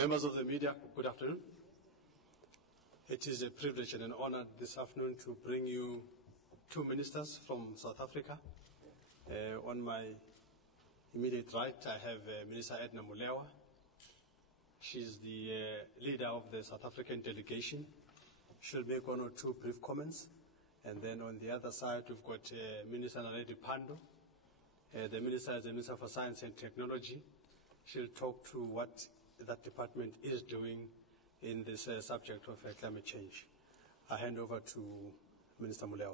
Members of the media, good afternoon. It is a privilege and an honor this afternoon to bring you two ministers from South Africa. On my immediate right, I have Minister Edna Molewa. She's the leader of the South African delegation. She'll make one or two brief comments. And then on the other side, we've got Minister Naledi Pandor. The minister is the Minister for Science and Technology. She'll talk to what that department is doing in this subject of climate change. I hand over to Minister Molewa.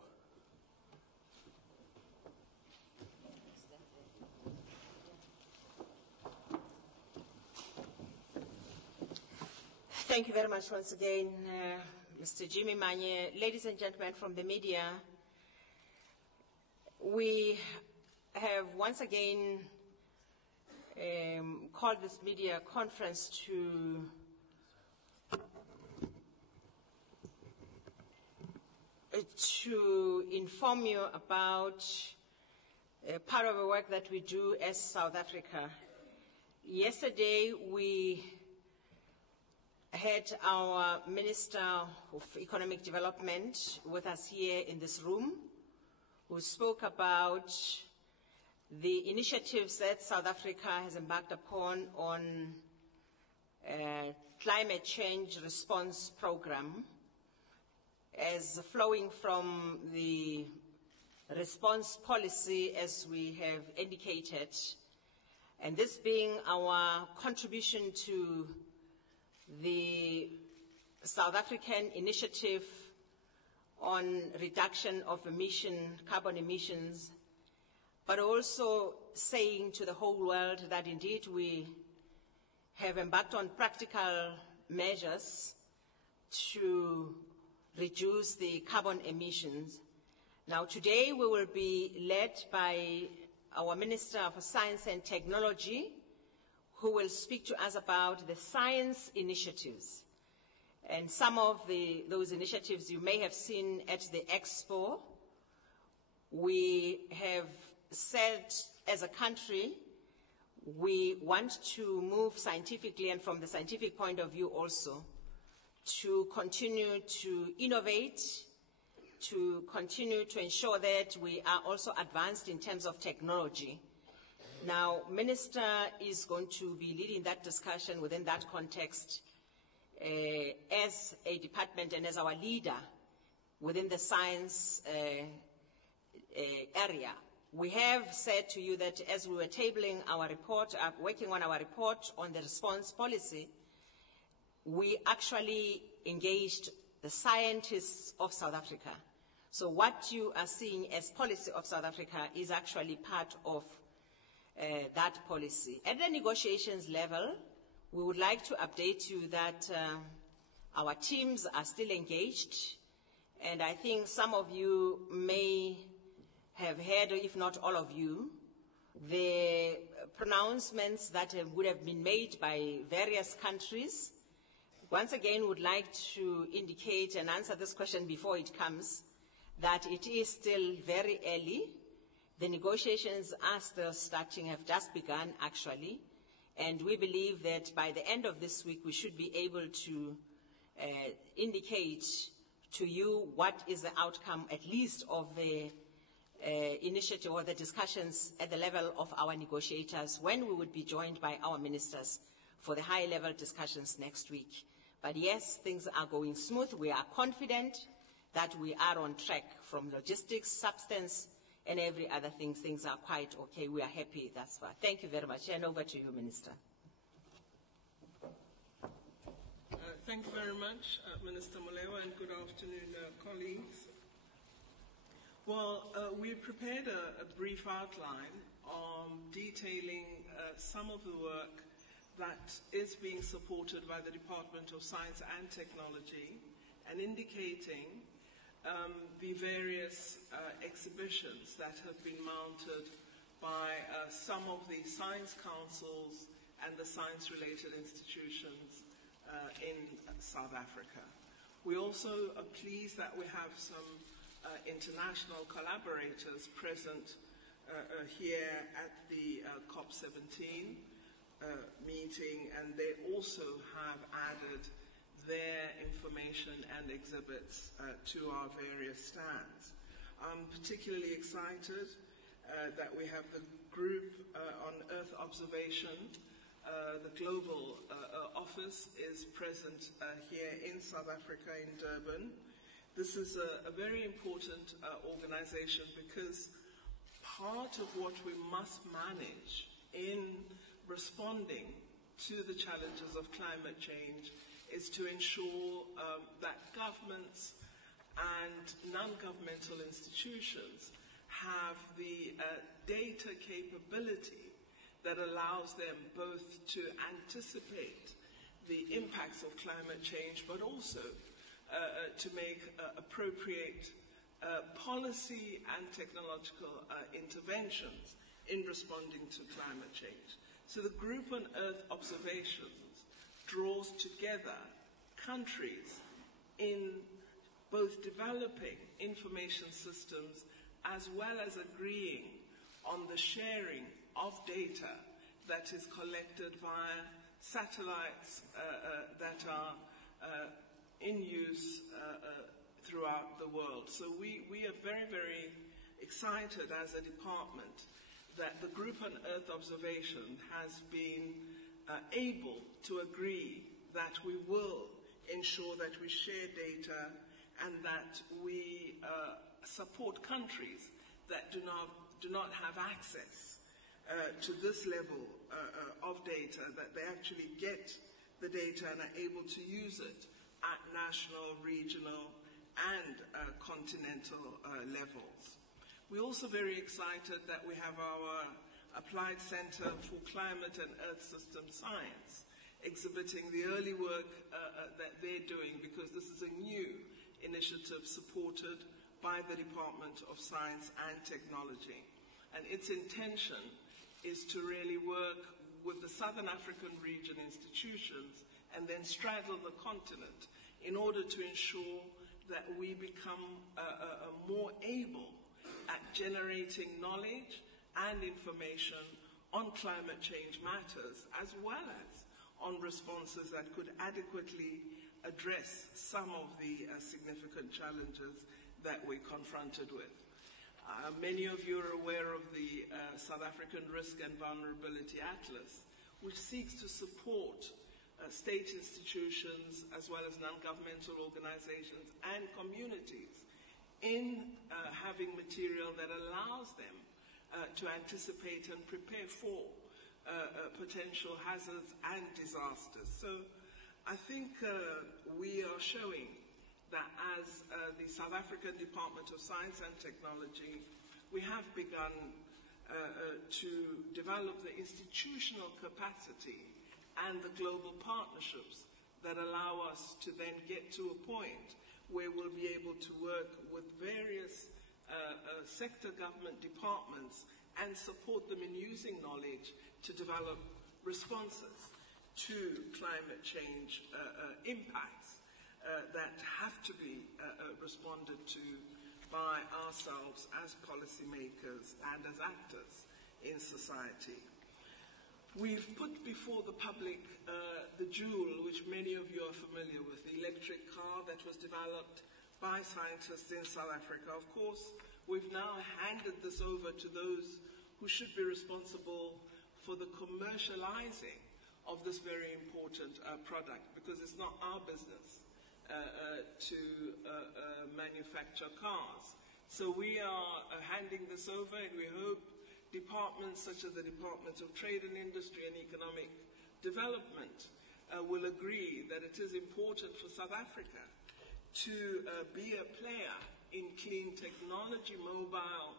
Thank you very much once again, Mr. Jimmy Manyi. Ladies and gentlemen from the media, we have once again called this media conference to inform you about part of the work that we do as South Africa. Yesterday, we had our Minister of Economic Development with us here in this room, who spoke about the initiatives that South Africa has embarked upon on climate change response program, as flowing from the response policy as we have indicated, and this being our contribution to the South African initiative on reduction of carbon emissions, but also saying to the whole world that indeed we have embarked on practical measures to reduce the carbon emissions. Now today we will be led by our Minister for Science and Technology, who will speak to us about the science initiatives. And some of those initiatives you may have seen at the Expo. We have said as a country, we want to move scientifically and from the scientific point of view also, to continue to innovate, to continue to ensure that we are also advanced in terms of technology. Now, Minister is going to be leading that discussion within that context as a department and as our leader within the science area. We have said to you that as we were tabling our report, working on our report on the response policy, we actually engaged the scientists of South Africa. So what you are seeing as policy of South Africa is actually part of that policy. At the negotiations level, we would like to update you that our teams are still engaged, and I think some of you may have heard, if not all of you, the pronouncements that would have been made by various countries. Once again, would like to indicate and answer this question before it comes, that it is still very early. The negotiations are still starting, have just begun actually, and we believe that by the end of this week we should be able to indicate to you what is the outcome at least of the initiative or the discussions at the level of our negotiators, when we would be joined by our ministers for the high-level discussions next week. But yes, things are going smooth. We are confident that we are on track from logistics, substance, and every other thing. Things are quite okay. We are happy thus far. Thank you very much. And over to you, Minister. Thank you very much, Minister Molewa, and good afternoon, colleagues. Well, we prepared a brief outline detailing some of the work that is being supported by the Department of Science and Technology, and indicating the various exhibitions that have been mounted by some of the science councils and the science-related institutions in South Africa. We also are pleased that we have some international collaborators present here at the COP17, meeting, and they also have added their information and exhibits to our various stands. I'm particularly excited that we have the group on Earth observation. The global office is present here in South Africa, in Durban. This is a very important organization because part of what we must manage in responding to the challenges of climate change is to ensure that governments and non-governmental institutions have the data capability that allows them both to anticipate the impacts of climate change, but also to make appropriate policy and technological interventions in responding to climate change. So the Group on Earth Observations draws together countries in both developing information systems as well as agreeing on the sharing of data that is collected via satellites that are in use throughout the world. So we are very, very excited as a department that the Group on Earth Observation has been able to agree that we will ensure that we share data and that we support countries that do not have access to this level of data, that they actually get the data and are able to use it at national, regional, and continental levels. We're also very excited that we have our Applied Center for Climate and Earth System Science exhibiting the early work that they're doing, because this is a new initiative supported by the Department of Science and Technology. And its intention is to really work with the Southern African region institutions and then straddle the continent in order to ensure that we become more able at generating knowledge and information on climate change matters, as well as on responses that could adequately address some of the significant challenges that we're confronted with. Many of you are aware of the South African Risk and Vulnerability Atlas, which seeks to support state institutions as well as non-governmental organizations and communities in having material that allows them to anticipate and prepare for potential hazards and disasters. So I think we are showing that as the South African Department of Science and Technology, we have begun to develop the institutional capacity and the global partnerships that allow us to then get to a point where we'll be able to work with various sector government departments and support them in using knowledge to develop responses to climate change impacts that have to be responded to by ourselves as policymakers and as actors in society. We've put before the public the Joule, which many of you are familiar with, the electric car that was developed by scientists in South Africa. Of course, we've now handed this over to those who should be responsible for the commercializing of this very important product, because it's not our business to manufacture cars. So we are handing this over, and we hope departments such as the Department of Trade and Industry and Economic Development will agree that it is important for South Africa to be a player in clean technology, mobile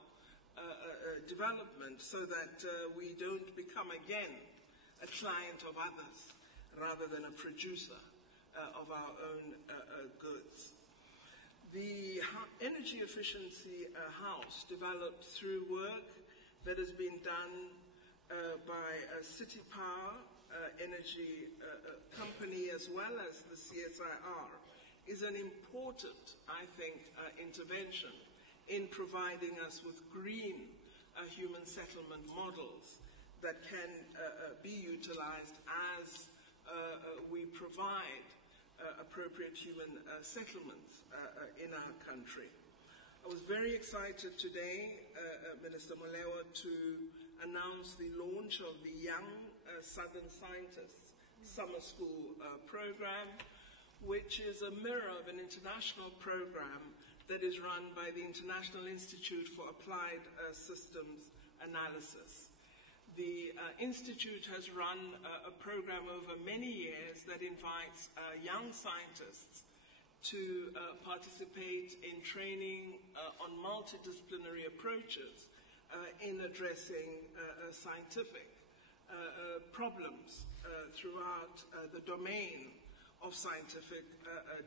development, so that we don't become again a client of others rather than a producer of our own goods. The Energy Efficiency House, developed through work that has been done by City Power Energy Company as well as the CSIR, is an important, I think, intervention in providing us with green human settlement models that can be utilized as we provide appropriate human settlements in our country. I was very excited today, Minister Molewa, to announce the launch of the Young Southern Scientists Summer School program, which is a mirror of an international program that is run by the International Institute for Applied Systems Analysis. The Institute has run a program over many years that invites young scientists to participate in training on multidisciplinary approaches in addressing scientific problems throughout the domain of scientific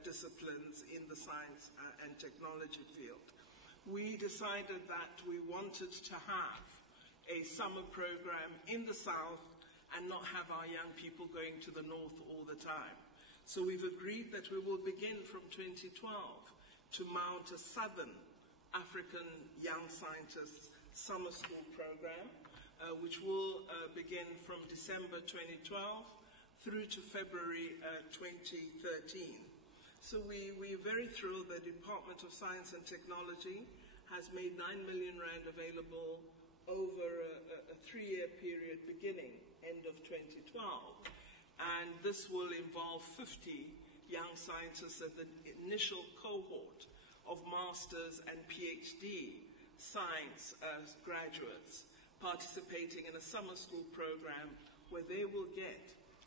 disciplines in the science and technology field. We decided that we wanted to have a summer program in the south and not have our young people going to the north all the time. So we've agreed that we will begin from 2012 to mount a Southern African Young Scientists Summer School program, which will begin from December 2012 through to February 2013. So we're very thrilled that the Department of Science and Technology has made 9 million rand available over a 3-year period beginning end of 2012. And this will involve 50 young scientists at the initial cohort of master's and PhD science graduates participating in a summer school program where they will get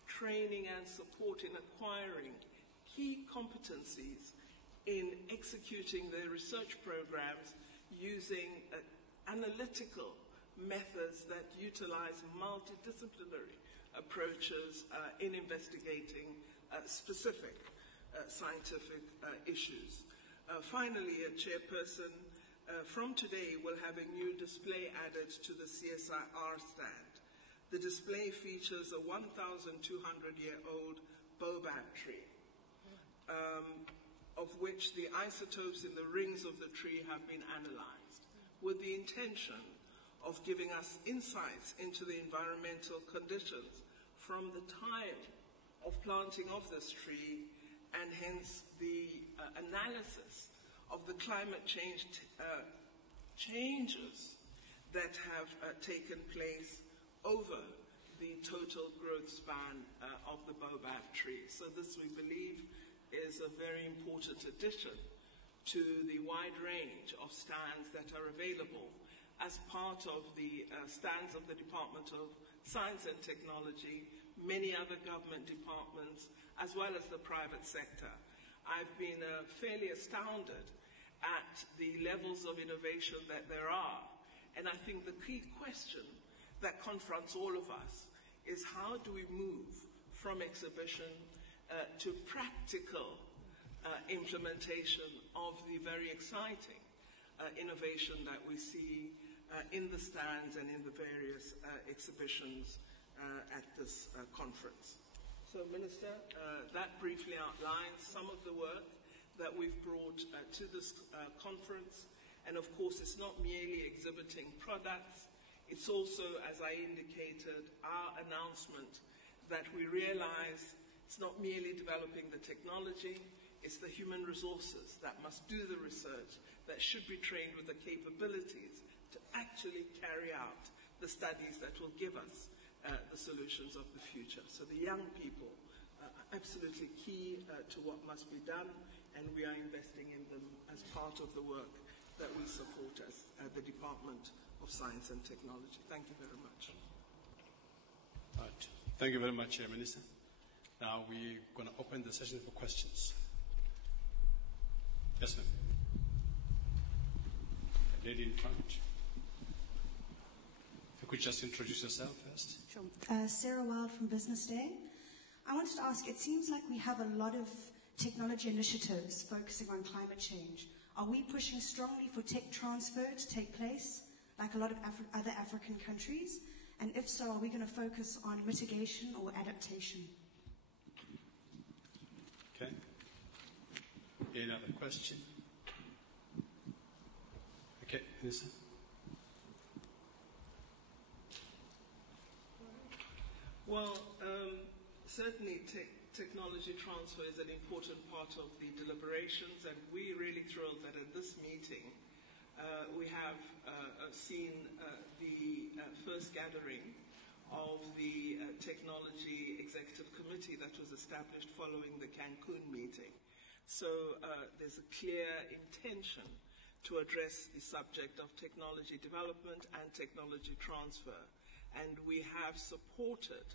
training and support in acquiring key competencies in executing their research programs using analytical methods that utilize multidisciplinary approaches in investigating specific scientific issues. Finally, Chairperson, from today we'll have a new display added to the CSIR stand. The display features a 1,200-year-old baobab tree, of which the isotopes in the rings of the tree have been analyzed, with the intention of giving us insights into the environmental conditions from the time of planting of this tree, and hence the analysis of the climate change changes that have taken place over the total growth span of the baobab tree. So this, we believe, is a very important addition to the wide range of stands that are available as part of the stands of the Department of Science and Technology, many other government departments, as well as the private sector. I've been fairly astounded at the levels of innovation that there are. And I think the key question that confronts all of us is how do we move from exhibition to practical implementation of the very exciting innovation that we see in the stands and in the various exhibitions at this conference. So, Minister, that briefly outlines some of the work that we've brought to this conference. And of course, it's not merely exhibiting products. It's also, as I indicated, our announcement that we realize it's not merely developing the technology, it's the human resources that must do the research, that should be trained with the capabilities to actually carry out the studies that will give us the solutions of the future. So the young people are absolutely key to what must be done, and we are investing in them as part of the work that we support as the Department of Science and Technology. Thank you very much. Right. Thank you very much, Minister. Now we're going to open the session for questions. Yes, ma'am. Lady in front. If you could just introduce yourself first. Sure. Sarah Wild from Business Day. I wanted to ask, it seems like we have a lot of technology initiatives focusing on climate change. Are we pushing strongly for tech transfer to take place, like a lot of other African countries? And if so, are we going to focus on mitigation or adaptation? Okay. Any other question? Okay, Minister. certainly technology transfer is an important part of the deliberations, and we're really thrilled that at this meeting we have seen the first gathering of the Technology Executive Committee that was established following the Cancun meeting. So there's a clear intention to address the subject of technology development and technology transfer. And we have supported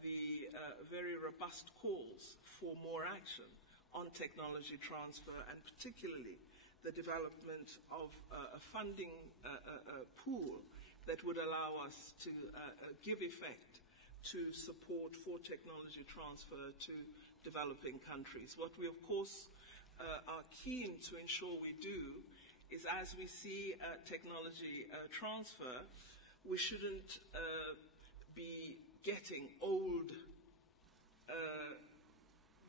the very robust calls for more action on technology transfer, and particularly the development of a funding pool that would allow us to give effect to support for technology transfer to developing countries. What we, of course, are keen to ensure we do is, as we see technology transfer, we shouldn't be getting old,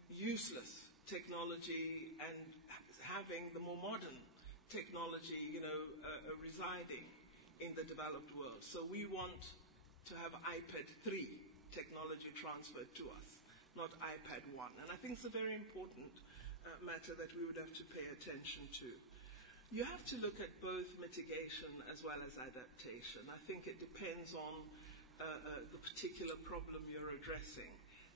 useless technology and having the more modern technology, residing in the developed world. So we want to have iPad 3 technology transferred to us, not iPad 1. And I think it's a very important matter that we would have to pay attention to. You have to look at both mitigation as well as adaptation. I think it depends on the particular problem you're addressing.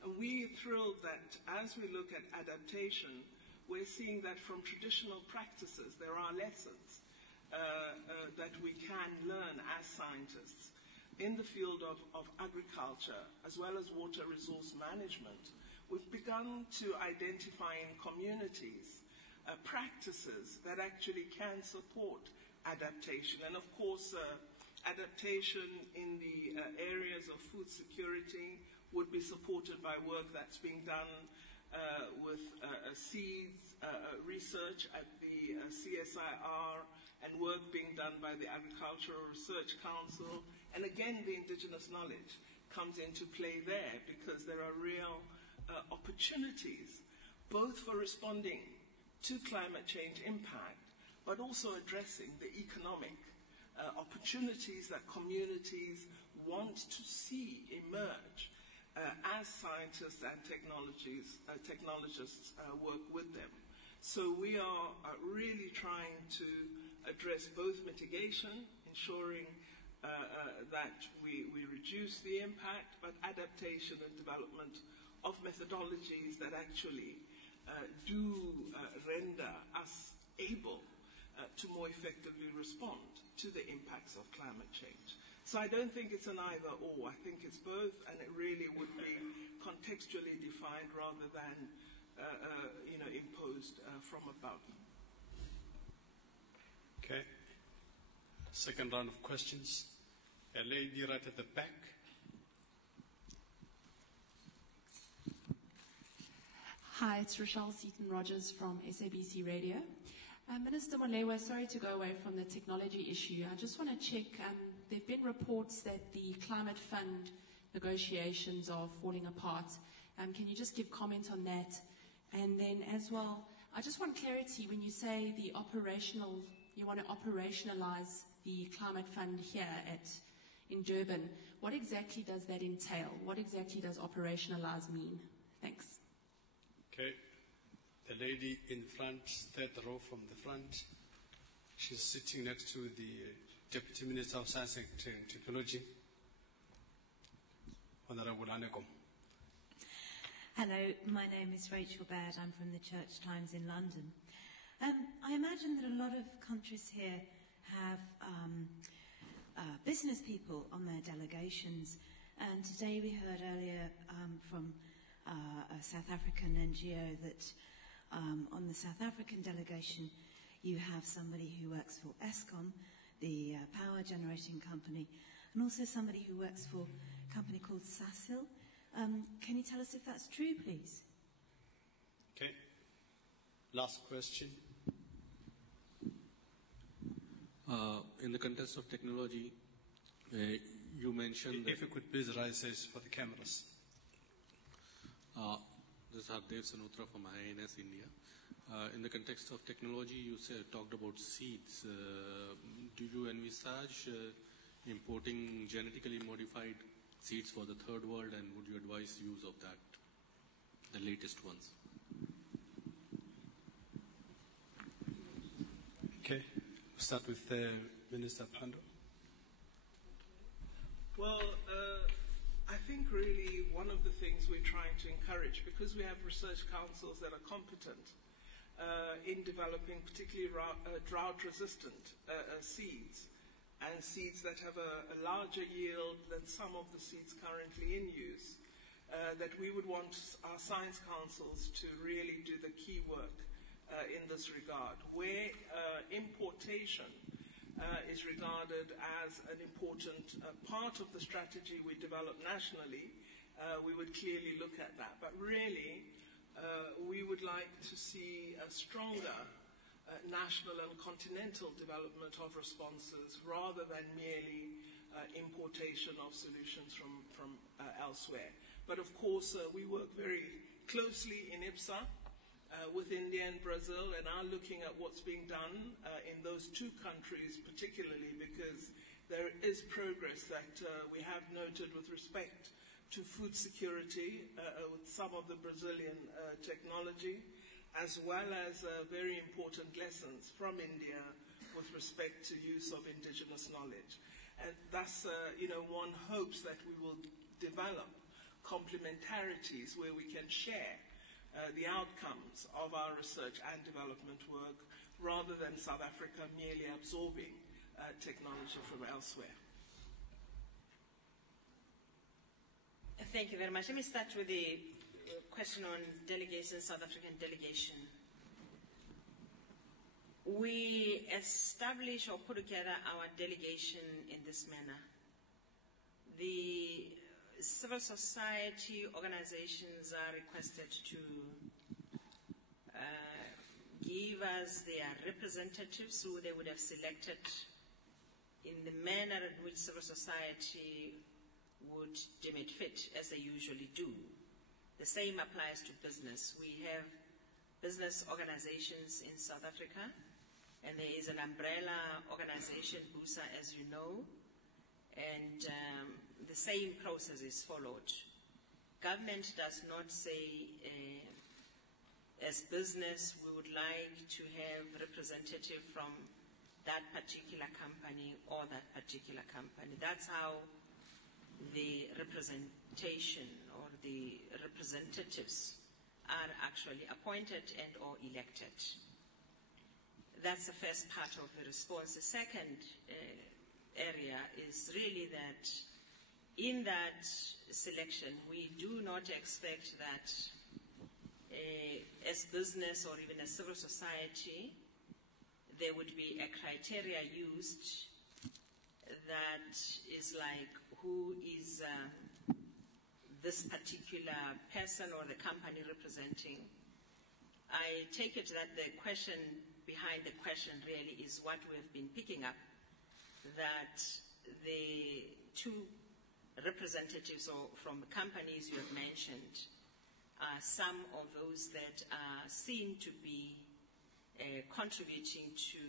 And we're thrilled that as we look at adaptation, we're seeing that from traditional practices, there are lessons that we can learn as scientists in the field of agriculture as well as water resource management. We've begun to identify in communities practices that actually can support adaptation. And of course, adaptation in the areas of food security would be supported by work that's being done with seeds research at the CSIR, and work being done by the Agricultural Research Council. And again, the indigenous knowledge comes into play there, because there are real opportunities both for responding to climate change impact, but also addressing the economic opportunities that communities want to see emerge as scientists and technologists work with them. So we are really trying to address both mitigation, ensuring that we reduce the impact, but adaptation and development of methodologies that actually do render us able to more effectively respond to the impacts of climate change. So I don't think it's an either-or. I think it's both, and it really would be contextually defined rather than imposed from above. Okay. Second round of questions. A lady right at the back. Hi, it's Rochelle Seaton-Rogers from SABC Radio. Minister Molewa, sorry to go away from the technology issue. I just want to check, there have been reports that the Climate Fund negotiations are falling apart. Can you just give comment on that? And then as well, I just want clarity when you say you want to operationalize the Climate Fund here in Durban. What exactly does that entail? What exactly does operationalize mean? Thanks. Okay. The lady in front, third row from the front, she's sitting next to the Deputy Minister of Science and Technology, Honorable Anekom. Hello, my name is Rachel Baird. I'm from the Church Times in London. I imagine that a lot of countries here have business people on their delegations. And today we heard earlier from a South African NGO that on the South African delegation you have somebody who works for Eskom, the power generating company, and also somebody who works for a company called Sasol. Can you tell us if that's true, please? Okay. Last question. In the context of technology, you mentioned if you could please rise for the cameras. This is Hardev Sanotra from INS India. In the context of technology, you talked about seeds. Do you envisage importing genetically modified seeds for the third world, and would you advise use of that, the latest ones? Okay, we'll start with Minister Pandor. Well, I think really one of the things we're trying to encourage, because we have research councils that are competent in developing particularly drought-resistant seeds, and seeds that have a larger yield than some of the seeds currently in use, that we would want our science councils to really do the key work in this regard, where importation is regarded as an important part of the strategy we develop nationally. We would clearly look at that. But really, we would like to see a stronger national and continental development of responses rather than merely importation of solutions from elsewhere. But of course, we work very closely in IPSA with India and Brazil, and are looking at what's being done in those two countries particularly, because there is progress that we have noted with respect to food security with some of the Brazilian technology, as well as very important lessons from India with respect to use of indigenous knowledge. And thus, one hopes that we will develop complementarities where we can share the outcomes of our research and development work, rather than South Africa merely absorbing technology from elsewhere. Thank you very much. Let me start with the question on delegation, South African delegation. We establish or put together our delegation in this manner. The civil society organizations are requested to give us their representatives who they would have selected in the manner in which civil society would deem it fit, as they usually do. The same applies to business. We have business organizations in South Africa, and there is an umbrella organization, BUSA, as you know, and the same process is followed. Government does not say, as business, we would like to have representative from that particular company or that particular company. That's how the representation or the representatives are actually appointed and or elected. That's the first part of the response. The second area is really that in that selection, we do not expect that as business or even as civil society, there would be a criteria used that is like, who is this particular person or the company representing. I take it that the question behind the question really is what we have been picking up, that the two representatives or from companies you have mentioned are some of those that are seen to be contributing to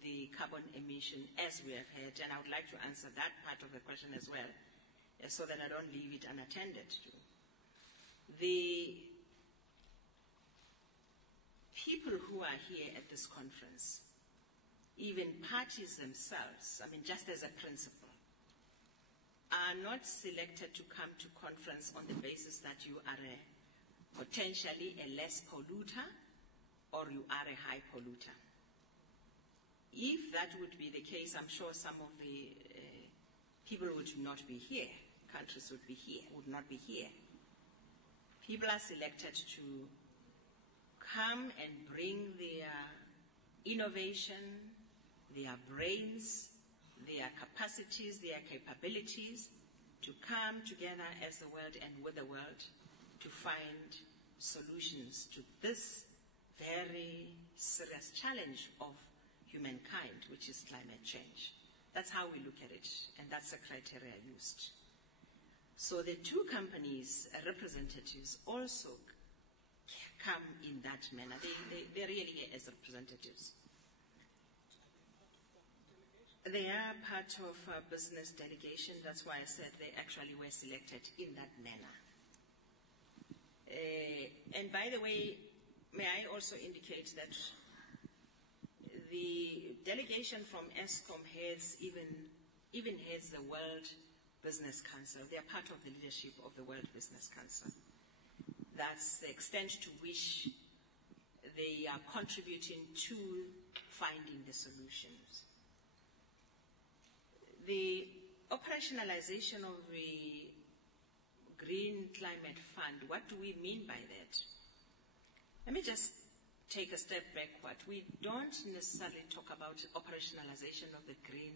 the carbon emission, as we have heard, and I would like to answer that part of the question as well, so that I don't leave it unattended to. The people who are here at this conference, even parties themselves, I mean, just as a principle, are not selected to come to conference on the basis that you are potentially a less polluter or you are a high polluter. If that would be the case, I'm sure some of the people would not be here. Countries would not be here. People are selected to come and bring their innovation, their brains, their capacities, their capabilities, to come together as the world and with the world to find solutions to this very serious challenge of humankind, which is climate change. That's how we look at it, and that's the criteria used. So the two companies' representatives also come in that manner. They're really here as representatives. They are part of a business delegation. That's why I said they actually were selected in that manner. And by the way, may I also indicate that the delegation from ESCOM even has the World Business Council. They are part of the leadership of the World Business Council. That's the extent to which they are contributing to finding the solutions. The operationalization of the Green Climate Fund, what do we mean by that? Let me just take a step backward. We don't necessarily talk about operationalization of the Green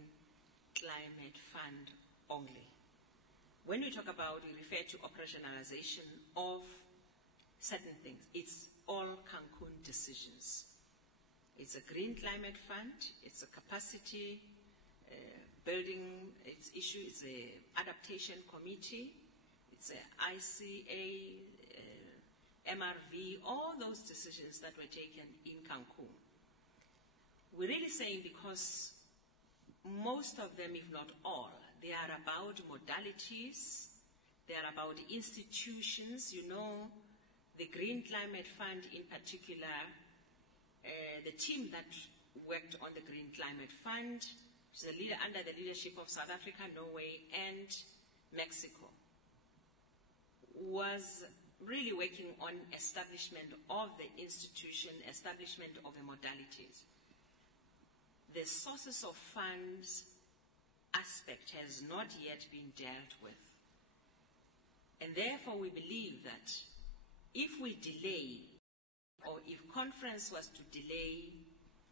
Climate Fund only. When we talk about, we refer to operationalization of certain things. It's all Cancun decisions. It's a Green Climate Fund, it's a capacity building, it's issue, it's an adaptation committee, it's an ICA, MRV, all those decisions that were taken in Cancun. We're really saying because most of them, if not all, they are about modalities, they are about institutions. You know, the Green Climate Fund in particular, the team that worked on the Green Climate Fund, under the leadership of South Africa, Norway, and Mexico, was really working on establishment of the institution, establishment of the modalities. The sources of funds aspect has not yet been dealt with. And therefore we believe that if we delay, or if conference was to delay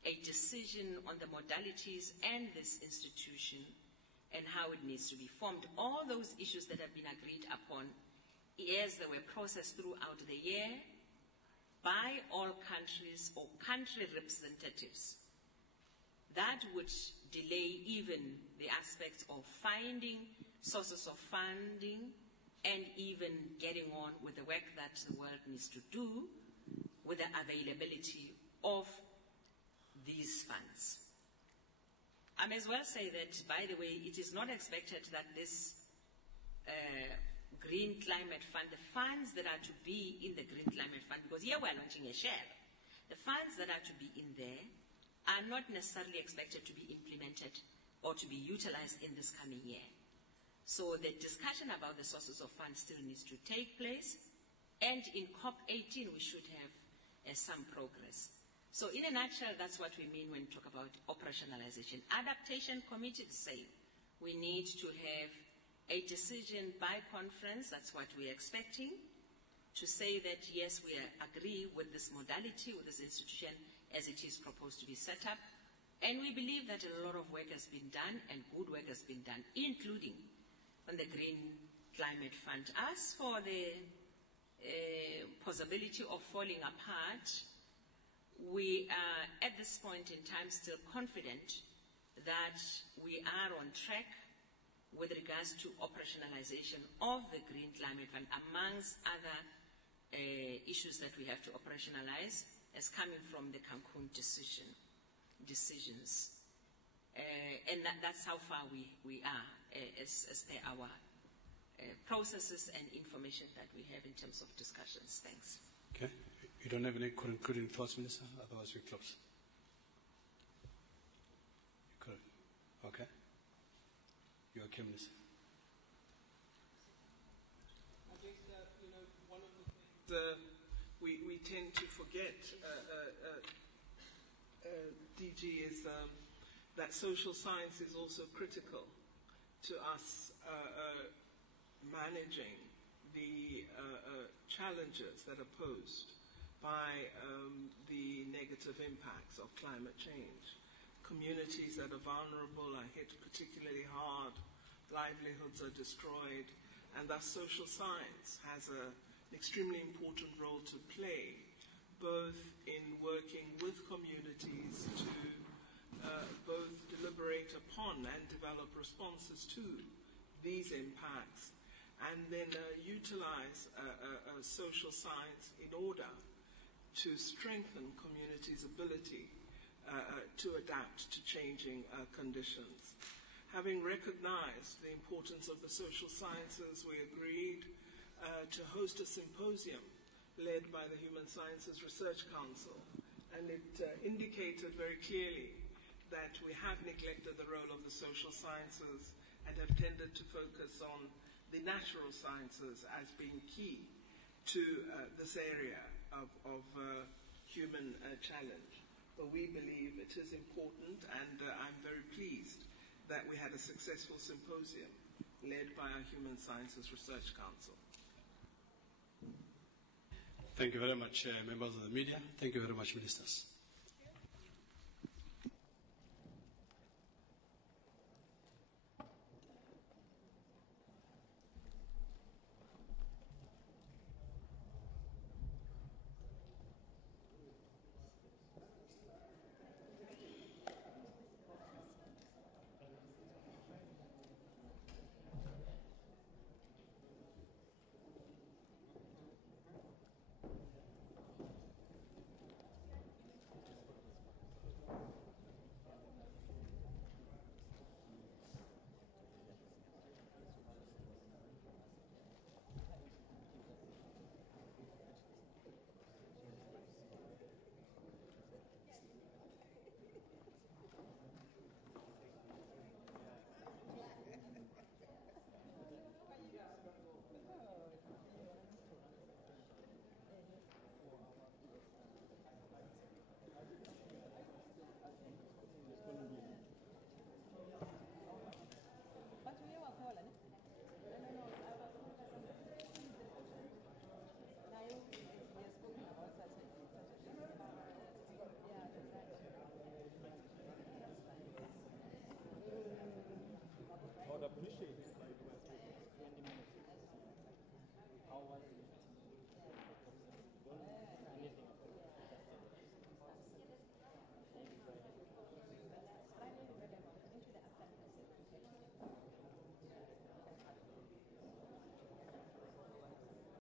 a decision on the modalities and this institution and how it needs to be formed, all those issues that have been agreed upon as they were processed throughout the year by all countries or country representatives, that would delay even the aspects of finding sources of funding and even getting on with the work that the world needs to do with the availability of these funds. I may as well say that, by the way, it is not expected that this Green Climate Fund, the funds that are to be in the Green Climate Fund, because here we're launching a share, the funds that are to be in there are not necessarily expected to be implemented or to be utilized in this coming year. So the discussion about the sources of funds still needs to take place, and in COP18 we should have some progress. So in a nutshell, that's what we mean when we talk about operationalization. Adaptation committee, the same. We need to have a decision by conference, that's what we're expecting, to say that yes, we agree with this modality, with this institution as it is proposed to be set up. And we believe that a lot of work has been done and good work has been done, including on the Green Climate Fund. As for the possibility of falling apart, we are at this point in time still confident that we are on track with regards to operationalization of the Green Climate Fund, amongst other issues that we have to operationalize as coming from the Cancun decisions. And that's how far we are as per our processes and information that we have in terms of discussions. Thanks. Okay. You don't have any concluding thoughts, Minister? Otherwise we close. Okay. You're okay, Minister? I guess that, one of the things we tend to forget, DG, is that social science is also critical to us managing the challenges that are posed by the negative impacts of climate change. Communities that are vulnerable are hit particularly hard, livelihoods are destroyed, and thus social science has an extremely important role to play, both in working with communities to both deliberate upon and develop responses to these impacts, and then utilize social science in order to strengthen communities' ability to adapt to changing conditions. Having recognized the importance of the social sciences, we agreed to host a symposium led by the Human Sciences Research Council, and it indicated very clearly that we have neglected the role of the social sciences and have tended to focus on the natural sciences as being key to this area of human challenge. But we believe it is important, and I'm very pleased that we had a successful symposium led by our Human Sciences Research Council. Thank you very much, members of the media. Thank you very much, ministers.